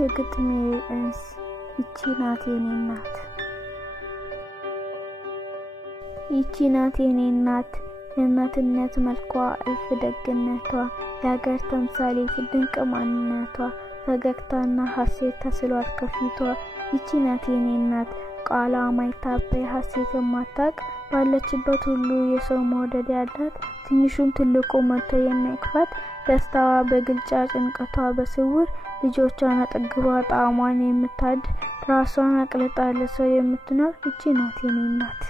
የግጥሜ ርዕስ ይቺ ናት የኔ እናት። ይቺ ናት የኔ እናት የእናትነት መልኳ እልፍ ደግነቷ የሀገር ተምሳሌት ድንቅ ማንነቷ ፈገግታና ሐሴት ተስሏል ከፊቷ። ይቺ ናት የኔ እናት ቃሏ ማይታበይ ሐሴት የማታውቅ ባለችበት ሁሉ የሰው መውደድ ያላት ትንሹም ትልቁ መጥቶ የሚያቅፋት ደስታዋ በግልጫ ጭንቀቷ በስውር ልጆቿን አጠግባ ጣዕሟን የምታድ ራሷን አቅልጣ ለሰው የምትኖር ይቺ ናት የኔ እናት።